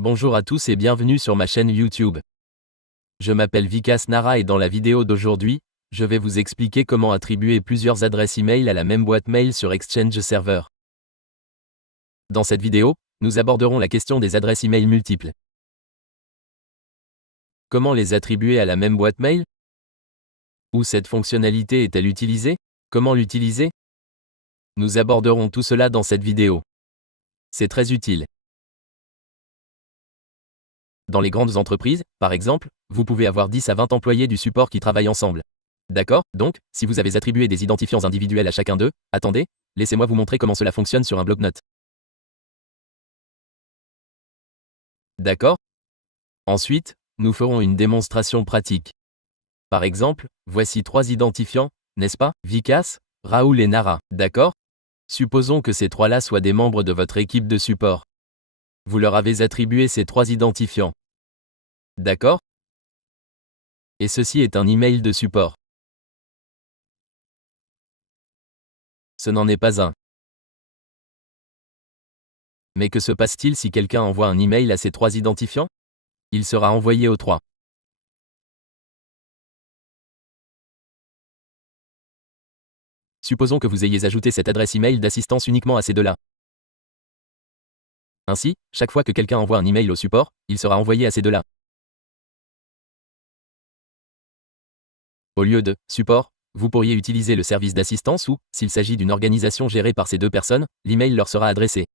Bonjour à tous et bienvenue sur ma chaîne YouTube. Je m'appelle Vikas Nara et dans la vidéo d'aujourd'hui, je vais vous expliquer comment attribuer plusieurs adresses email à la même boîte mail sur Exchange Server. Dans cette vidéo, nous aborderons la question des adresses email multiples. Comment les attribuer à la même boîte mail? Où cette fonctionnalité est-elle utilisée? Comment l'utiliser? Nous aborderons tout cela dans cette vidéo. C'est très utile. Dans les grandes entreprises, par exemple, vous pouvez avoir 10 à 20 employés du support qui travaillent ensemble. D'accord? Donc, si vous avez attribué des identifiants individuels à chacun d'eux, attendez, laissez-moi vous montrer comment cela fonctionne sur un bloc-notes. D'accord? Ensuite, nous ferons une démonstration pratique. Par exemple, voici 3 identifiants, n'est-ce pas? Vikas, Raoul et Nara. D'accord? Supposons que ces 3-là soient des membres de votre équipe de support. Vous leur avez attribué ces 3 identifiants. D'accord? Et ceci est un email de support. Ce n'en est pas un. Mais que se passe-t-il si quelqu'un envoie un email à ces 3 identifiants? Il sera envoyé aux 3. Supposons que vous ayez ajouté cette adresse email d'assistance uniquement à ces 2-là. Ainsi, chaque fois que quelqu'un envoie un email au support, il sera envoyé à ces 2-là. Au lieu de support, vous pourriez utiliser le service d'assistance ou, s'il s'agit d'une organisation gérée par ces 2 personnes, l'email leur sera adressé.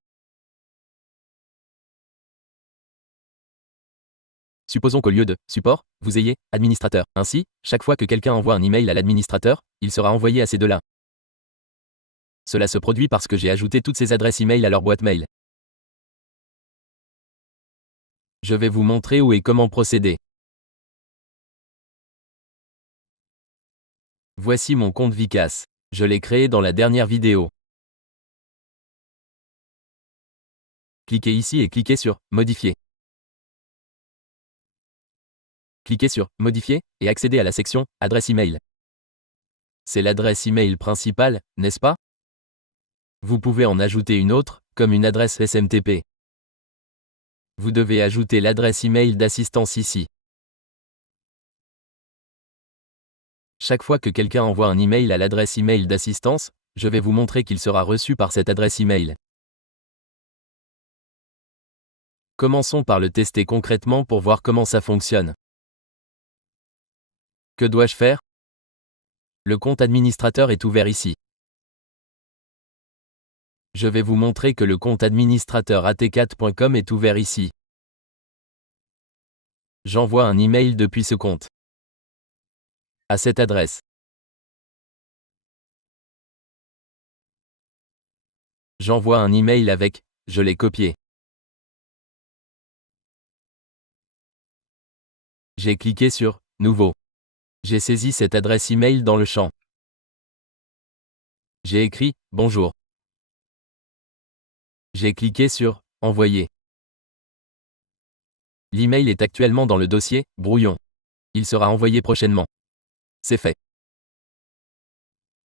Supposons qu'au lieu de support, vous ayez administrateur. Ainsi, chaque fois que quelqu'un envoie un email à l'administrateur, il sera envoyé à ces 2-là. Cela se produit parce que j'ai ajouté toutes ces adresses email à leur boîte mail. Je vais vous montrer où et comment procéder. Voici mon compte Vikas. Je l'ai créé dans la dernière vidéo. Cliquez ici et cliquez sur « Modifier ». Cliquez sur « Modifier » et accédez à la section « Adresse email ». C'est l'adresse email principale, n'est-ce pas? Vous pouvez en ajouter une autre, comme une adresse SMTP. Vous devez ajouter l'adresse email d'assistance ici. Chaque fois que quelqu'un envoie un email à l'adresse email d'assistance, je vais vous montrer qu'il sera reçu par cette adresse email. Commençons par le tester concrètement pour voir comment ça fonctionne. Que dois-je faire? Le compte administrateur est ouvert ici. Je vais vous montrer que le compte administrateur at4.com est ouvert ici. J'envoie un email depuis ce compte. À cette adresse. J'envoie un email avec « Je l'ai copié ». J'ai cliqué sur « Nouveau ». J'ai saisi cette adresse email dans le champ. J'ai écrit « Bonjour ». J'ai cliqué sur « Envoyer ». L'email est actuellement dans le dossier « Brouillon ». Il sera envoyé prochainement. C'est fait.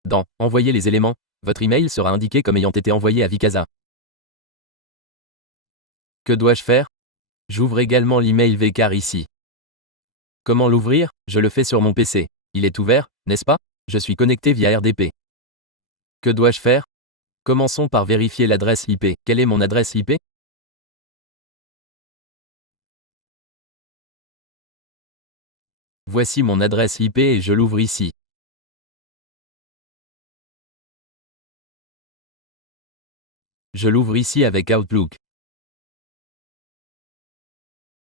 Dans « Envoyer les éléments », votre email sera indiqué comme ayant été envoyé à Vikasa. Que dois-je faire? J'ouvre également l'email Vcar ici. Comment l'ouvrir? Je le fais sur mon PC. Il est ouvert, n'est-ce pas? Je suis connecté via RDP. Que dois-je faire? Commençons par vérifier l'adresse IP. Quelle est mon adresse IP? Voici mon adresse IP et je l'ouvre ici. Je l'ouvre ici avec Outlook.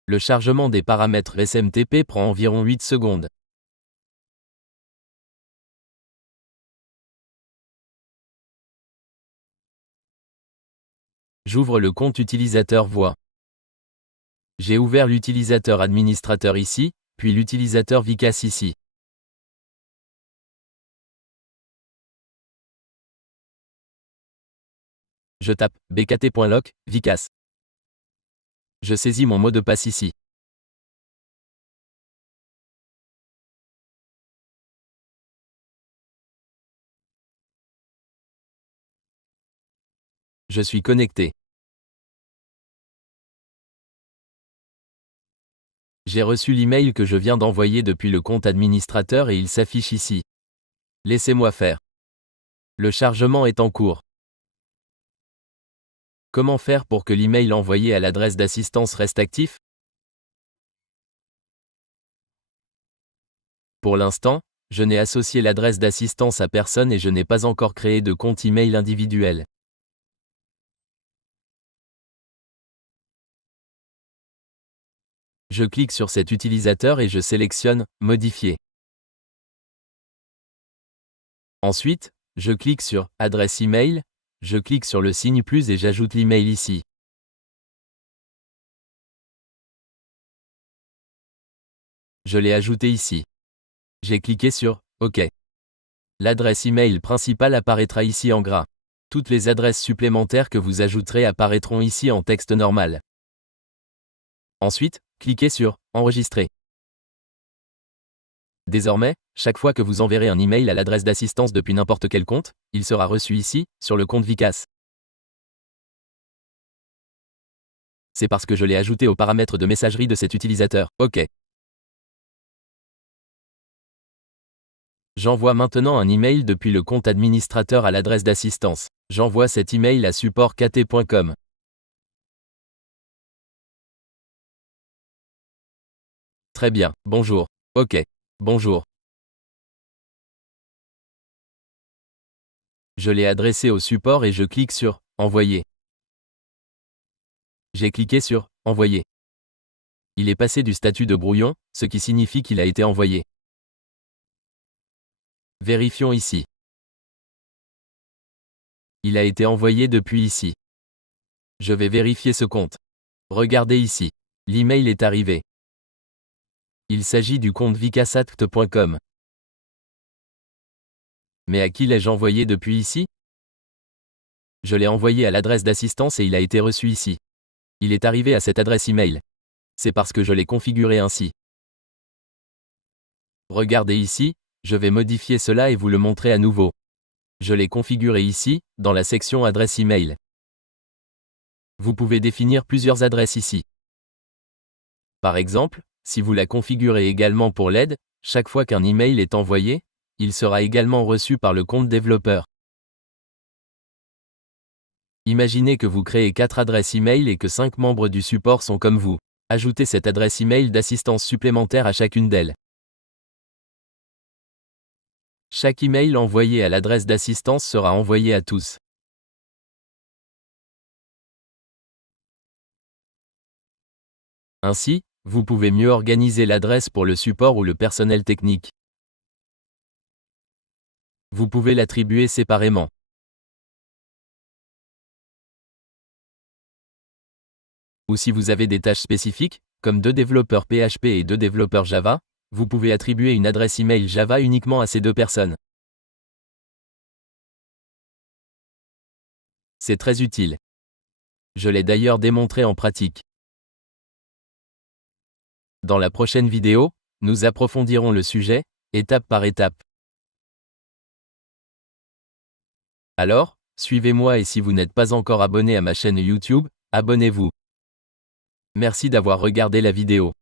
Le chargement des paramètres SMTP prend environ 8 secondes. J'ouvre le compte utilisateur voix. J'ai ouvert l'utilisateur administrateur ici, puis l'utilisateur Vikas ici. Je tape bkt.loc, Vikas. Je saisis mon mot de passe ici. Je suis connecté. J'ai reçu l'email que je viens d'envoyer depuis le compte administrateur et il s'affiche ici. Laissez-moi faire. Le chargement est en cours. Comment faire pour que l'email envoyé à l'adresse d'assistance reste actif? Pour l'instant, je n'ai associé l'adresse d'assistance à personne et je n'ai pas encore créé de compte email individuel. Je clique sur cet utilisateur et je sélectionne « Modifier ». Ensuite, je clique sur « Adresse email », je clique sur le signe plus et j'ajoute l'email ici. Je l'ai ajouté ici. J'ai cliqué sur « OK ». L'adresse email principale apparaîtra ici en gras. Toutes les adresses supplémentaires que vous ajouterez apparaîtront ici en texte normal. Ensuite, cliquez sur « Enregistrer ». Désormais, chaque fois que vous enverrez un email à l'adresse d'assistance depuis n'importe quel compte, il sera reçu ici, sur le compte Vicas. C'est parce que je l'ai ajouté aux paramètres de messagerie de cet utilisateur. OK. J'envoie maintenant un email depuis le compte administrateur à l'adresse d'assistance. J'envoie cet email à support.kt.com. Très bien, bonjour. OK. Bonjour. Je l'ai adressé au support et je clique sur « Envoyer ». J'ai cliqué sur « Envoyer ». Il est passé du statut de brouillon, ce qui signifie qu'il a été envoyé. Vérifions ici. Il a été envoyé depuis ici. Je vais vérifier ce compte. Regardez ici. L'email est arrivé. Il s'agit du compte vicasact.com. Mais à qui l'ai-je envoyé depuis ici? Je l'ai envoyé à l'adresse d'assistance et il a été reçu ici. Il est arrivé à cette adresse email. C'est parce que je l'ai configuré ainsi. Regardez ici, je vais modifier cela et vous le montrer à nouveau. Je l'ai configuré ici, dans la section adresse email. Vous pouvez définir plusieurs adresses ici. Par exemple, si vous la configurez également pour l'aide, chaque fois qu'un email est envoyé, il sera également reçu par le compte développeur. Imaginez que vous créez 4 adresses email et que 5 membres du support sont comme vous. Ajoutez cette adresse email d'assistance supplémentaire à chacune d'elles. Chaque email envoyé à l'adresse d'assistance sera envoyé à tous. Ainsi, vous pouvez mieux organiser l'adresse pour le support ou le personnel technique. Vous pouvez l'attribuer séparément. Ou si vous avez des tâches spécifiques, comme 2 développeurs PHP et 2 développeurs Java, vous pouvez attribuer une adresse email Java uniquement à ces 2 personnes. C'est très utile. Je l'ai d'ailleurs démontré en pratique. Dans la prochaine vidéo, nous approfondirons le sujet, étape par étape. Alors, suivez-moi et si vous n'êtes pas encore abonné à ma chaîne YouTube, abonnez-vous. Merci d'avoir regardé la vidéo.